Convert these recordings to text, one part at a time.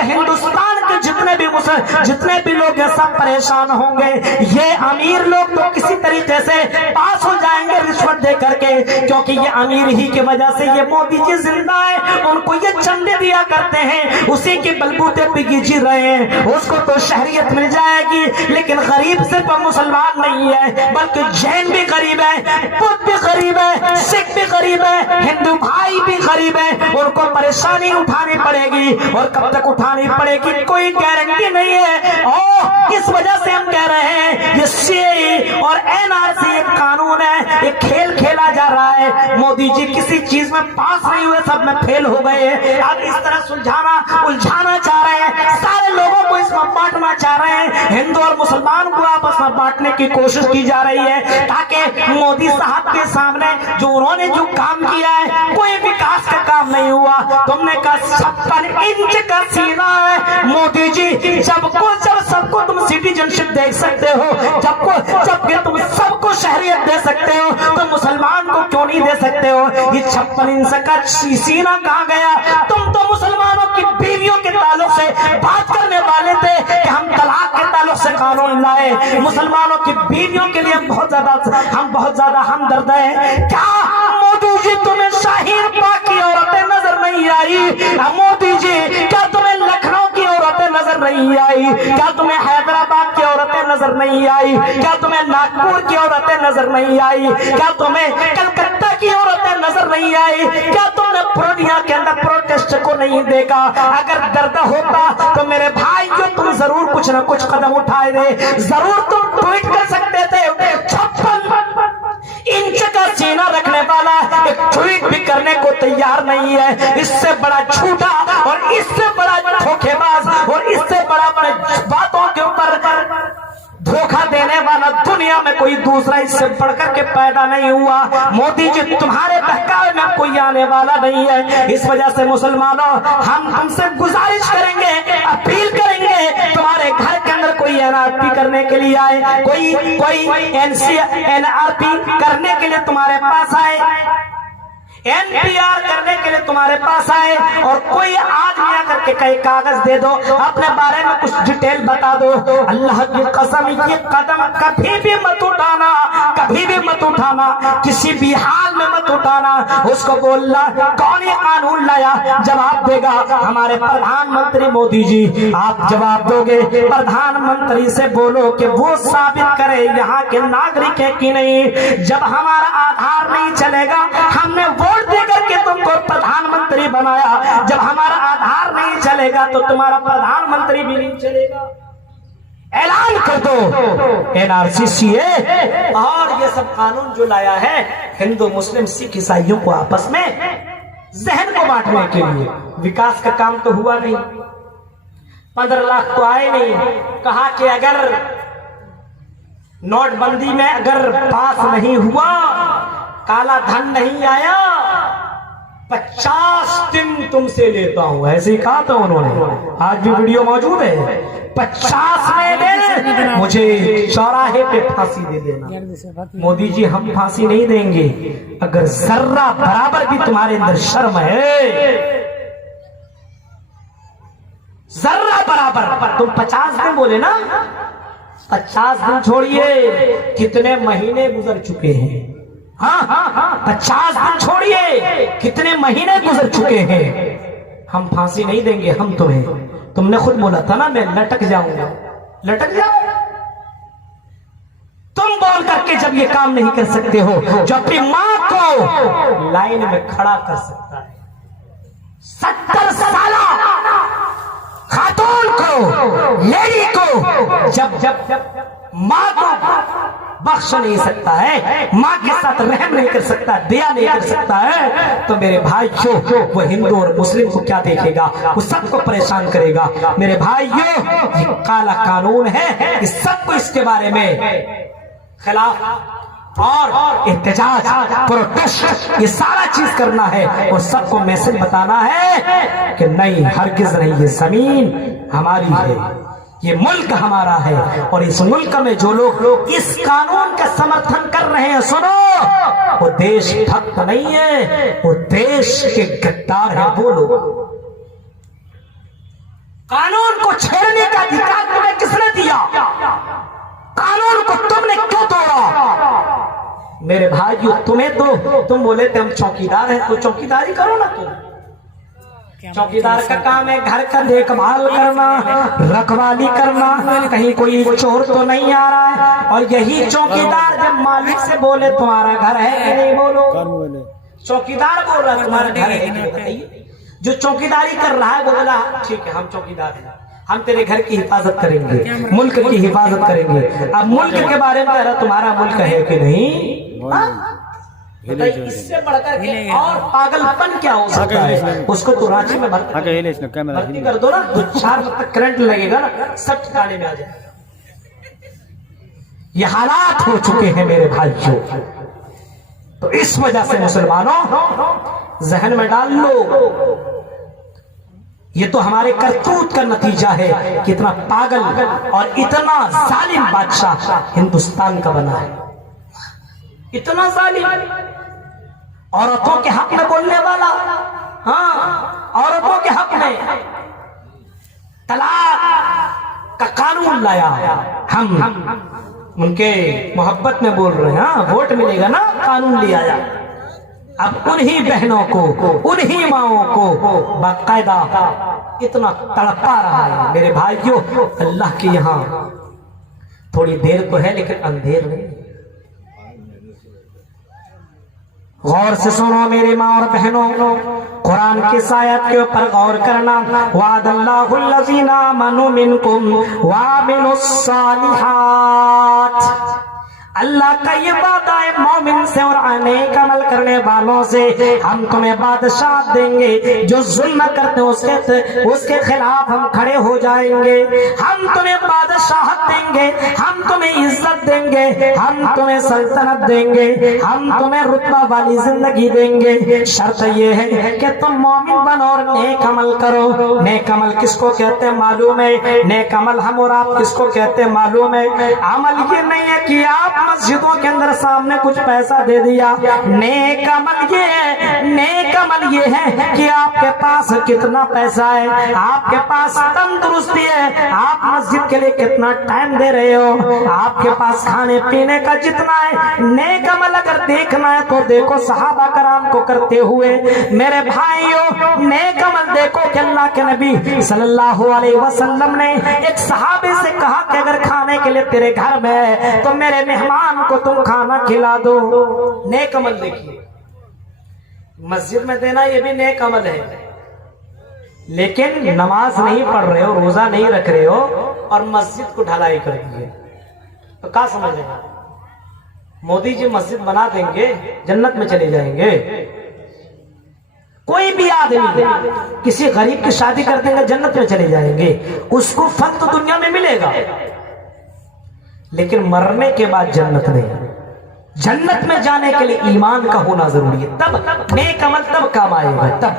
اور ہندوستان کے جتنے بھی لوگ ہیں سب پریشان ہوں گے. یہ امیر لوگ تو کسی طریقے سے پاس ہو جائیں گے رشوت دے کر کے, کیونکہ یہ امیر ہی کی وجہ سے یہ مودی جی زندہ ہے. ان کو یہ چندے دیا کرتے ہیں, اسی کے بلبوتے پہ جی رہے ہیں. اس کو تو شہریت مل جائے گی, لیکن غریب صرف مسلمان نہیں ہے بلکہ جین بھی غریب ہے, بدھ بھی غریب ہے, سکھ بھی غریب ہے, ہندو بھائی بھی غریب ہے. ان کو پریشانی اٹھانی پڑے گی, اور کب تک اٹھانی پڑے گی کوئی گارنٹی نہیں ہے. اور اس وجہ سے ہم کہہ رہے ہیں یہ CAA اور NRC ایک قانون ہے, ایک کھیل کھیلا جا رہا ہے. مودی جی کسی چیز میں پاس نہیں ہوئے, سب میں فیل ہو گئے. اب اس طرح الجھانا چاہ رہے ہیں, سارے لوگوں کو اس میں بانٹنا چاہ رہے ہیں. ہندو اور مسلمان کو آپس میں بانٹنے کی کوشش کی جا رہی ہے تاکہ مودی صاحب کے سامنے انہوں نے جو کام کیا ہے کوئی وکاس کا کام نہیں ہوا. تم نے کہا 56 انچ کا سینہ ہے مودی جی, جب سب کو تم سٹیزن شپ دے سکتے ہو, جب کہ تم سب کو شہریت دے سکتے ہو, تو مسلمان کو کیوں نہیں دے سکتے ہو؟ یہ 56 انچ کا سینہ کہاں گیا؟ تم تو مسلمانوں کی بیویوں کے تعلق سے بات کرنے والے تھے کہ ہم طلاق کے تعلق سے قانون لائے. مسلمانوں کی بیویوں کے لیے بہت زیادہ ہمدرد ہے. کیا مودی جی تمہیں شاہین باغ کی عورتیں نظر نہیں آئی؟ مودی جی کیا تمہیں لکھنؤ کی عورتیں نظر نہیں آئی؟ کیا تمہیں حیدرآباد کی عورتیں نظر نہیں آئی؟ کیا تمہیں ناگپور کی عورتیں نظر نہیں آئی؟ کیا تمہیں کلکتہ کی عورتیں نظر نہیں آئی؟ کیا تم نے پورنیا کے اندر پروٹیسٹ کو نہیں دیکھا؟ اگر درد ہوتا تو میرے بھائی کو تم ضرور کچھ نہ کچھ قدم اٹھائے دے, ضرور تم ٹویٹ کر سکتے تھے. 56 انچ کا سینہ رکھنے والا ایک ٹویٹ بھی کرنے کو تیار نہیں ہے. اس سے بڑا جھوٹا اور اس سے بڑا دھوکے باز اور اس سے بڑا باتوں کے اوپر دھوکہ دینے والا دنیا میں کوئی دوسرا اس سے بڑھ کر کے پیدا نہیں ہوا. مودی جی تمہارے بہکاوے میں کوئی آنے والا نہیں ہے. اس وجہ سے مسلمانوں ہم تم سے گزارش کریں گے, اپیل کریں گے, تمہارے گھر کے اندر کوئی NRP کرنے کے لیے آئے, کوئی NRP کرنے کے لیے تمہارے پاس آئے, NPR کرنے کے لیے تمہارے پاس آئے, اور کوئی آدمی آ کر کے کئی کاغذ دے دو, اپنے بارے میں کچھ ڈیٹیل بتا دو. اللہ کی قسم یہ قدم کبھی بھی مت اٹھانا, کبھی بھی مت اٹھانا, کسی بھی حال میں مت اٹھانا. اس کو بولنا کون یہ قانون لایا, جواب دے گا ہمارے پردھان منتری مودی جی. آپ جواب دو گے, پردھان منتری سے بولو کہ وہ ثابت کرے یہاں کے ناگرک ہے کہ نہیں. جب ہمارا آدھار نہیں چلے گا, ہم نے ووٹ دے کر کے تم کو پردھان منتری بنایا, جب ہمارا آدھار نہیں چلے گا تو تمہارا پردھان منتری بھی نہیں چلے گا. اعلان کر دو NRC CAA اور یہ سب قانون جو لایا ہے ہندو مسلم سکھ عیسائیوں کو آپس میں ذہن کو بانٹنے کے لیے. وکاس کا کام تو ہوا نہیں, 15 لاکھ تو آئے نہیں. کہا کہ اگر نوٹ بندی میں اگر پاس نہیں ہوا, کالا دھن نہیں آیا, 50 دن تم سے لیتا ہوں, ایسے ہی کہا تھا انہوں نے. آج بھی ویڈیو موجود ہے, 50 دن مجھے چوراہے پہ پھانسی دے دینا. مودی جی ہم پھانسی نہیں دیں گے اگر ذرہ برابر بھی تمہارے اندر شرم ہے, ذرہ برابر. تم 50 دن بولے نا, 50 دن چھوڑیے, کتنے مہینے گزر چکے ہیں. ہاں 50 دن چھوڑیے, کتنے مہینے گزر چکے ہیں. ہم پھانسی نہیں دیں گے ہم تمہیں. تم نے خود بولا تھا نا میں لٹک جاؤں گا, لٹک جاؤ. تم بول کر کے جب یہ کام نہیں کر سکتے ہو, جو اپنی ماں کو لائن میں کھڑا کر سکتا ہے, 70 سالہ خاتون کو, لیڈی کو, جب ماں کو بخش نہیں سکتا ہے, ماں کے ساتھ رحم نہیں کر سکتا, دیا نہیں کر سکتا ہے, تو میرے بھائیوں وہ ہندو اور مسلم کو کیا دیکھے گا, وہ سب کو پریشان کرے گا. میرے بھائیوں یہ کالا قانون ہے, اس سب کو اس کے بارے میں خلاف اور احتجاج, پروٹیسٹ, یہ سارا چیز کرنا ہے, اور سب کو میسج بتانا ہے کہ نہیں, ہرگز نہیں, یہ زمین ہماری ہے, یہ ملک ہمارا ہے. اور اس ملک میں جو لوگ اس قانون کا سمرتھن کر رہے ہیں, سنو, وہ دیش بھکت نہیں ہے, وہ دیش کے غدار ہیں وہ لوگ. قانون کو چھیڑنے کا ادھیکار تمہیں کس نے دیا؟ قانون کو تم نے کیوں توڑا؟ میرے بھائیو تمہیں تو تم بولے تھے ہم چوکیدار ہیں، تو چوکیداری کرو نا تم۔ چوکیدار کا کام ہے گھر کا دیکھ بھال کرنا، رکھوالی کرنا، کہیں کوئی چور تو نہیں آ رہا ہے۔ اور یہی چوکیدار جب مالک سے بولے تمہارا گھر ہے کہ نہیں، بولو چوکیدار بول رہا تمہارا گھر ہے کہ نہیں بتائیے۔ جو چوکیداری کر رہا ہے وہ بولا ٹھیک ہے ہم چوکیدار ہیں، ہم تیرے گھر کی حفاظت کریں گے، ملک کی حفاظت کریں گے۔ اب ملک کے بارے میں کہہ رہا تمہارا ملک ہے کہ نہیں؟ اس سے بڑھ کر کے اور پاگل پن کیا ہو سکتا ہے؟ اس کو تو رانچی میں بھرتی کر دو نا، تو 4 تک کرنٹ لگے گا نا، سب ٹھکانے میں آ جائے۔ یہ حالات ہو چکے ہیں میرے بھائیوں۔ تو اس وجہ سے مسلمانوں ذہن میں ڈال لو، یہ تو ہمارے کرتوت کا نتیجہ ہے کہ اتنا پاگل اور اتنا ظالم بادشاہ ہندوستان کا بنا ہے، اتنا ظالم، عورتوں کے حق میں بولنے والا، ہاں عورتوں کے حق میں طلاق کا قانون لایا۔ ہم ان کے محبت میں بول رہے ہیں، ہاں ووٹ ملے گا نا، قانون لیا جائے۔ اب انہی بہنوں کو، انہی ماؤں کو باقاعدہ اتنا تڑپا رہا ہے۔ میرے بھائیوں اللہ کے یہاں تھوڑی دیر تو ہے لیکن اندھیر نہیں۔ غور سے سنو میرے ماں اور بہنوں، قرآن کی آیت کے اوپر غور کرنا۔ وعد اللہ الذین آمنوا منکم وعملوا الصالحات، اللہ کا یہ وعدہ ہے مومن سے اور نیک عمل کرنے والوں سے، ہم تمہیں بادشاہ دیں گے، جو ظلم کرتے ہیں اس کے خلاف ہم کھڑے ہو جائیں گے، ہم تمہیں بادشاہت دیں گے، ہم تمہیں عزت دیں گے، ہم تمہیں سلطنت دیں گے، ہم تمہیں رتبہ والی زندگی دیں گے، شرط یہ ہے کہ تم مومن بنو اور نیک عمل کرو۔ نیک عمل کس کو کہتے ہیں معلوم ہے؟ نیک عمل ہم اور آپ کس کو کہتے ہیں معلوم ہے؟ عمل یہ نہیں ہے کہ آپ مسجدوں کے اندر سامنے کچھ پیسہ دے دیا، نیک عمل یہ ہے، نیک عمل یہ ہے کہ آپ کے پاس کتنا پیسہ ہے، آپ کے پاس تندرستی ہے، آپ مسجد کے لیے کتنا ٹائم دے رہے ہو، آپ کے پاس کھانے پینے کا جتنا ہے۔ نیک عمل اگر دیکھنا ہے تو دیکھو صحابہ کرام کو کرتے ہوئے۔ میرے بھائیوں نیک عمل دیکھو کہ اللہ کے نبی صلی اللہ علیہ وسلم نے ایک صحابی سے کہا کہ اگر کھانے کے لیے تیرے گھر میں ہے تو میرے مہمان کو تم کھانا کھلا دو۔ نیک عمل دیکھیے، مسجد میں دینا یہ بھی نیک عمل ہے، لیکن نماز نہیں پڑھ رہے ہو، روزہ نہیں رکھ رہے ہو اور مسجد کو ڈھلائی کر دیے تو کیا سمجھیں گے؟ مودی جی مسجد بنا دیں گے جنت میں چلے جائیں گے؟ کوئی بھی آدمی کسی غریب کی شادی کر دیں گے جنت میں چلے جائیں گے؟ اس کو فن تو دنیا میں ملے گا لیکن مرنے کے بعد جنت نہیں۔ جنت میں جانے کے لیے ایمان کا ہونا ضروری ہے، تب نیک عمل تب کام آئے گا۔ تب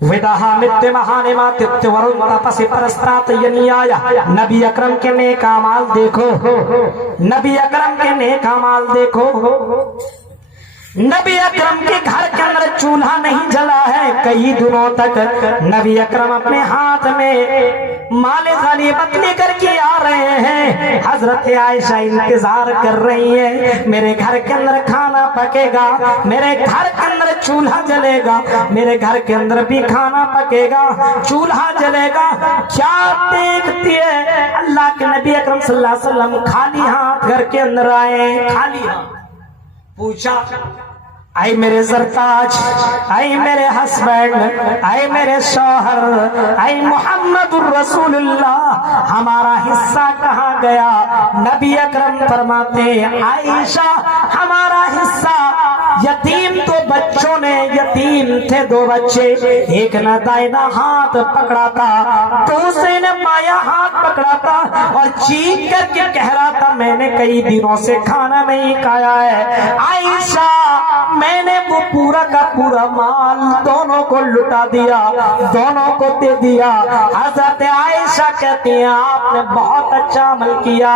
ویدہا مت مہانے مات ورن تپسی پرسترات ینیایا، نبی اکرم کے نیک اعمال دیکھو، نبی اکرم کے نیک اعمال دیکھو۔ نبی اکرم کے گھر کے اندر چولہا نہیں جلا ہے کئی دنوں تک، نبی اکرم اپنے ہاتھ میں مال غنیمت لے کر کے آ رہے ہیں، حضرت عائشہ انتظار کر رہی ہے میرے گھر کے اندر کھانا پکے گا، میرے گھر کے اندر چولہا جلے گا، میرے گھر کے اندر بھی کھانا پکے گا، چولہا جلے گا۔ کیا دیکھتی ہے؟ اللہ کے نبی اکرم صلی اللہ علیہ وسلم خالی ہاتھ گھر کے اندر آئے، خالی ہاتھ۔ پوچھا اے میرے زرتاج، اے میرے ہسبینڈ، اے میرے شوہر، اے محمد الرسول اللہ، ہمارا حصہ کہاں گیا؟ نبی اکرم فرماتے ہیں عائشہ ہمارا حصہ، یتیم تو بچوں نے، یتیم تھے 2 بچے، ایک نے دائنا ہاتھ پکڑا تھا، دوسرے نے بایاں ہاتھ پکڑا تھا اور چیخ کر کے کہہ رہا تھا میں نے کئی دنوں سے کھانا نہیں کھایا ہے۔ عائشہ میں نے وہ پورا کا پورا مال دونوں کو لٹا دیا، دونوں کو دے دیا۔ حضرت عائشہ کہتی ہیں آپ نے بہت اچھا عمل کیا،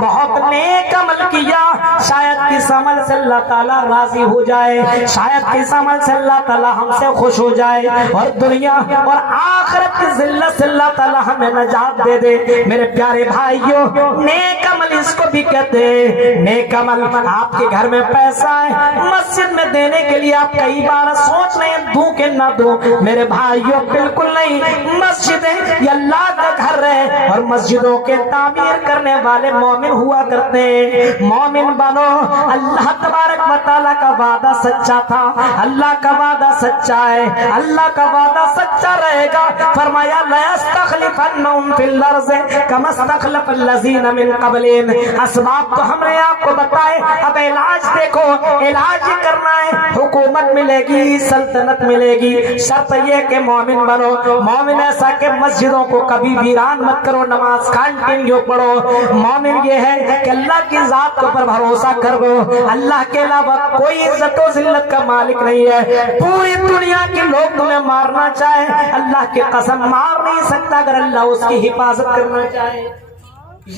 بہت نیک عمل کیا، شاید اس عمل سے اللہ تعالیٰ راضی ہو ہو جائے, شاید اس عمل سے اللہ تعالیٰ ہم سے خوش ہو جائے اور دنیا اور آخرت کی ذلت سے اللہ تعالیٰ ہمیں نجات دے دے. میرے پیارے بھائیوں, نیک عمل اس کو بھی کہتے ہیں. نیک عمل آپ کے گھر میں پیسہ ہے, مسجد میں دینے کے لیے آپ کئی بار سوچ رہے ہیں دوں کہ نہ دوں. میرے بھائیوں بالکل نہیں, مسجدیں یہ اللہ کا گھر ہے اور مسجدوں کے تعمیر کرنے والے مومن ہوا کرتے ہیں. مومن بنو, اللہ تبارک و تعالیٰ کا وعدہ سچا تھا, اللہ کا وعدہ سچا ہے, اللہ کا وعدہ سچا رہے گا. فرمایا لَيَسْتَخْلِفَنَّهُمْ فِي الْأَرْضِ كَمَا اسْتَخْلَفَ الَّذِينَ مِن قَبْلِهِمْ. اسباب تو ہم نے آپ کو بتائے, اب علاج دیکھو. علاج ہی کرنا ہے, حکومت ملے گی, سلطنت ملے گی, شرط یہ کہ مومن بنو. مومن ایسا کہ مسجدوں کو کبھی ویران مت کرو, نماز کنٹینیو پڑھو. مومن یہ ہے کہ اللہ کی ذات کے اوپر بھروسہ کرو, اللہ کے علاوہ کوئی عزت و ذلت کا مالک نہیں ہے. پوری دنیا کے لوگ تمہیں مارنا چاہے, اللہ کی قسم مار نہیں سکتا اگر اللہ اس کی حفاظت کرنا چاہے.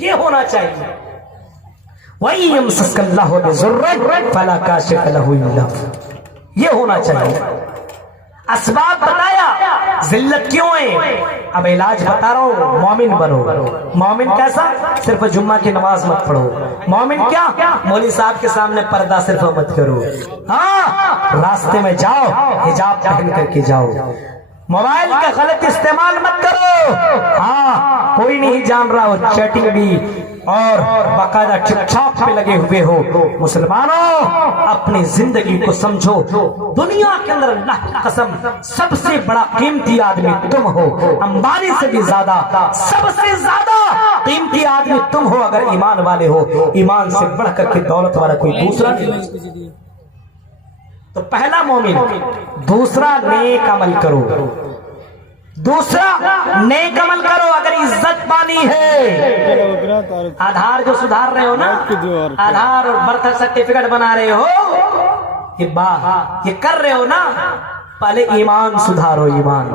یہ ہونا چاہیے. وَإِن يَمْسَسْكَ اللَّهُ بِضُرٍّ فَلَا كَاشِفَ لَهُ إِلَّا هُوَ. یہ ہونا چاہیے. اسباب بتایا, ذلت کیوں ہے, اب علاج بتا رہا ہوں. مومن بنو. مومن کیسا, صرف جمعہ کی نماز مت پڑھو. مومن کیا, مولوی صاحب کے سامنے پردہ صرف مت کرو. ہاں, راستے میں جاؤ حجاب پہن کر کے جاؤ. موبائل کا غلط استعمال مت کرو. ہاں, کوئی نہیں جان رہا ہو چیٹنگ بھی اور باقاعدہ ٹک ٹاک پہ لگے ہوئے ہو. مسلمانوں, اپنی زندگی کو سمجھو. دنیا کے اندر اللہ کی قسم سب سے بڑا قیمتی آدمی تم ہو. امبانی سے بھی زیادہ, سب سے زیادہ قیمتی آدمی تم ہو اگر ایمان والے ہو. ایمان سے بڑھ کر کے دولت والا کوئی دوسرا نہیں. تو پہلا مومن. دوسرا نیک عمل کرو. دوسرا نیک عمل کرو اگر عزت پانی ہے. آدھار جو سدھار رہے ہو نا, آدھار اور برتھ سرٹیفکیٹ بنا رہے ہو, یہ کر رہے ہو نا, پہلے ایمان سدھارو. ایمان,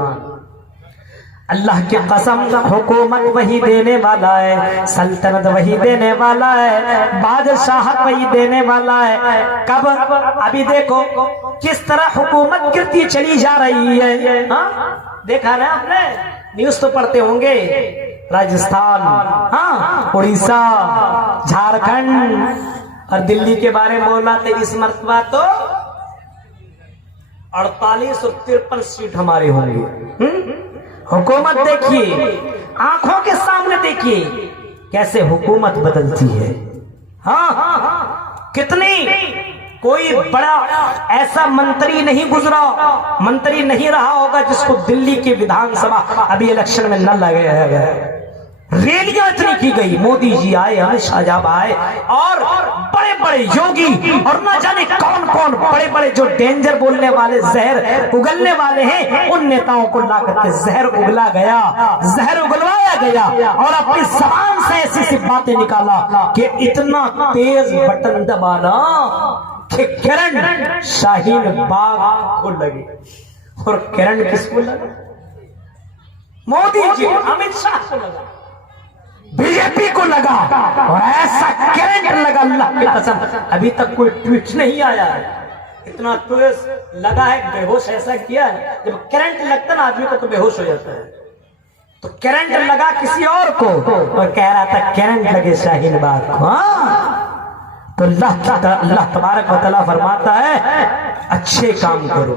اللہ کی قسم حکومت وہی دینے والا ہے, سلطنت وہی دینے والا ہے, بادشاہت وہی دینے والا ہے. کب, ابھی دیکھو کس طرح حکومت گرتی چلی جا رہی ہے. دیکھا نا آپ نے, نیوز تو پڑھتے ہوں گے. راجستھان, ہاں, اڑیسہ, جھارکھنڈ اور دلی کے بارے میں بولا تھا اس مرتبہ تو 48 اور 53 سیٹ ہمارے ہوں گے. حکومت دیکھیے, آنکھوں کے سامنے دیکھیے کیسے حکومت بدلتی ہے. ہاں, کتنی, کوئی بڑا ایسا منتری نہیں گزرا, منتری نہیں رہا ہوگا جس کو دلی کی ویدھان سبھا ابھی الیکشن میں نہ لگایا گیا. ریلیاں اتنی کی گئی, مودی جی آئے, امت شاہ جاب آئے, اور بڑے بڑے یوگی اور نہ جانے کون کون بڑے بڑے جو ڈینجر بولنے والے, زہر اگلنے والے ہیں, ان نیتاؤں کو لا کر کے زہر اگلا گیا, زہر اگلوایا گیا اور اپنی زبان سے ایسی سی باتیں نکالا کہ اتنا تیز بٹن دبانا کہ کرنٹ شاہین باغ کو لگے. اور کرنٹ کس کو لگا, مودی جی, امت شاہ کو لگا, بی جے پی کو لگا, اور ایسا کرنٹ لگا اللہ کی قسم ابھی تک کوئی ٹویٹ نہیں آیا ہے. اتنا تیز لگا ہے, بے ہوش ایسا کیا ہے. جب کرنٹ لگتا ہے نا آدمی کو تو بے ہوش ہو جاتا ہے. تو کرنٹ لگا کسی اور کو اور کہہ رہا تھا کرنٹ لگے شاہین باغ کو. تو اللہ تبارک و تعالیٰ فرماتا ہے اچھے کام کرو,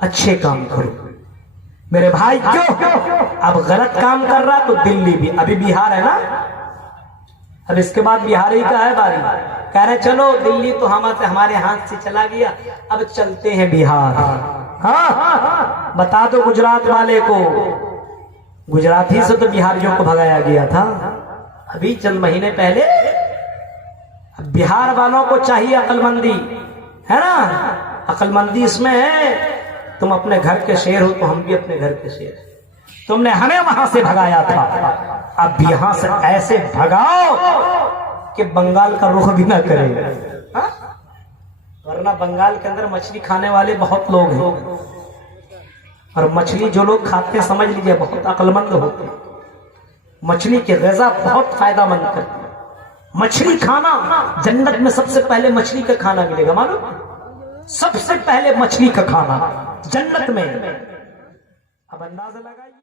اچھے کام کرو. میرے بھائی کیوں, اب غلط کام کر رہا تو دلی بھی, ابھی بہار ہے نا, اب اس کے بعد بہار ہی کا ہے باری. کہہ رہے چلو دلی تو ہمارے ہاتھ سے چلا گیا, اب چلتے ہیں بہار. ہاں, بتا دو گجرات والے کو, گجراتی سے تو بہاریوں کو بھگایا گیا تھا ابھی چند مہینے پہلے. بہار والوں کو چاہیے عقل مندی, ہے نا, عقل مندی اس میں ہے. تم اپنے گھر کے شیر ہو تو ہم بھی اپنے گھر کے شیر ہیں. تم نے ہمیں وہاں سے بھگایا تھا, اب یہاں سے ایسے بھگاؤ کہ بنگال کا رخ بھی نہ کرے. ورنہ بنگال کے اندر مچھلی کھانے والے بہت لوگ ہیں, اور مچھلی جو لوگ کھاتے ہیں سمجھ لیجئے بہت عقل مند ہوتے ہیں. مچھلی کی غذا بہت فائدہ مند کرتی ہے. مچھلی کھانا, جنت میں سب سے پہلے مچھلی کا کھانا ملے گا, معلوم, سب سے پہلے مچھلی کا کھانا جنت میں. اب اندازہ لگائیے.